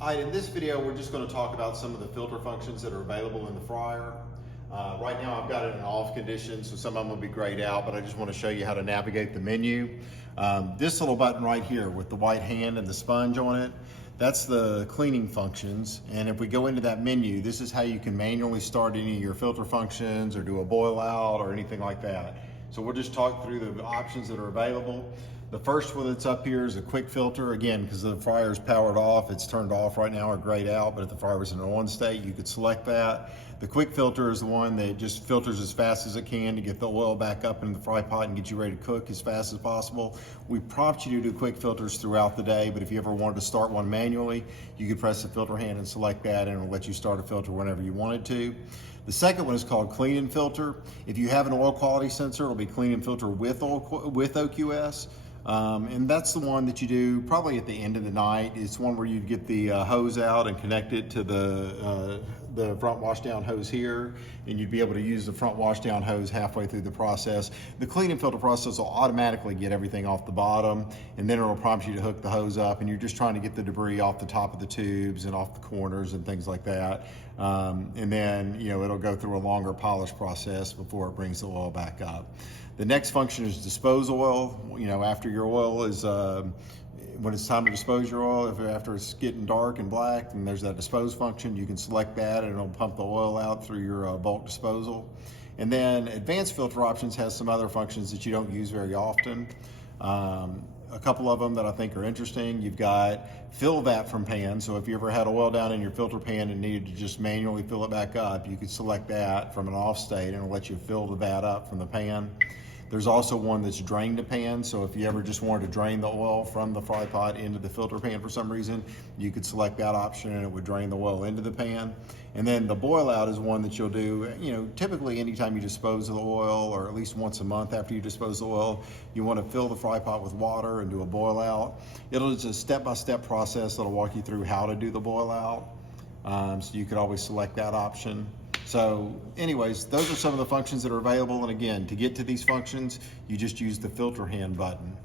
All right, in this video, we're just going to talk about some of the filter functions that are available in the fryer. Right now, I've got it in off condition, so some of them will be grayed out, but I just want to show you how to navigate the menu. This little button right here with the white hand and the sponge on it, that's the cleaning functions. And if we go into that menu, this is how you can manually start any of your filter functions or do a boil out or anything like that. So we'll just talk through the options that are available. The first one that's up here is a quick filter. Again, because the fryer is powered off, it's turned off right now or grayed out, but if the fryer was in an on state, you could select that. The quick filter is the one that just filters as fast as it can to get the oil back up in the fry pot and get you ready to cook as fast as possible. We prompt you to do quick filters throughout the day, but if you ever wanted to start one manually, you could press the filter hand and select that, and it'll let you start a filter whenever you wanted to. The second one is called Clean and Filter. If you have an oil quality sensor, it'll be Clean and Filter with OQS. And that's the one that you do probably at the end of the night. It's one where you get the hose out and connect it to the front washdown hose here, and you'd be able to use the front washdown hose halfway through the process. The clean and filter process will automatically get everything off the bottom, and then it'll prompt you to hook the hose up, and you're just trying to get the debris off the top of the tubes and off the corners and things like that. And then, it'll go through a longer polish process before it brings the oil back up. The next function is dispose oil. After your oil is, when it's time to dispose your oil, after it's getting dark and black, and there's that dispose function, you can select that and it'll pump the oil out through your bulk disposal. And then advanced filter options has some other functions that you don't use very often. A couple of them that I think are interesting. You've got fill vat from pan. So if you ever had oil down in your filter pan and needed to just manually fill it back up, you could select that from an off state and it'll let you fill the vat up from the pan. There's also one that's drain to pan. So if you ever just wanted to drain the oil from the fry pot into the filter pan for some reason, you could select that option and it would drain the oil into the pan. And then the boil out is one that you'll do, typically anytime you dispose of the oil, or at least once a month after you dispose of the oil, you want to fill the fry pot with water and do a boil out. It'll just a step-by-step process that'll walk you through how to do the boil out. So you could always select that option. So anyways, those are some of the functions that are available. And again, to get to these functions, you just use the filter hand button.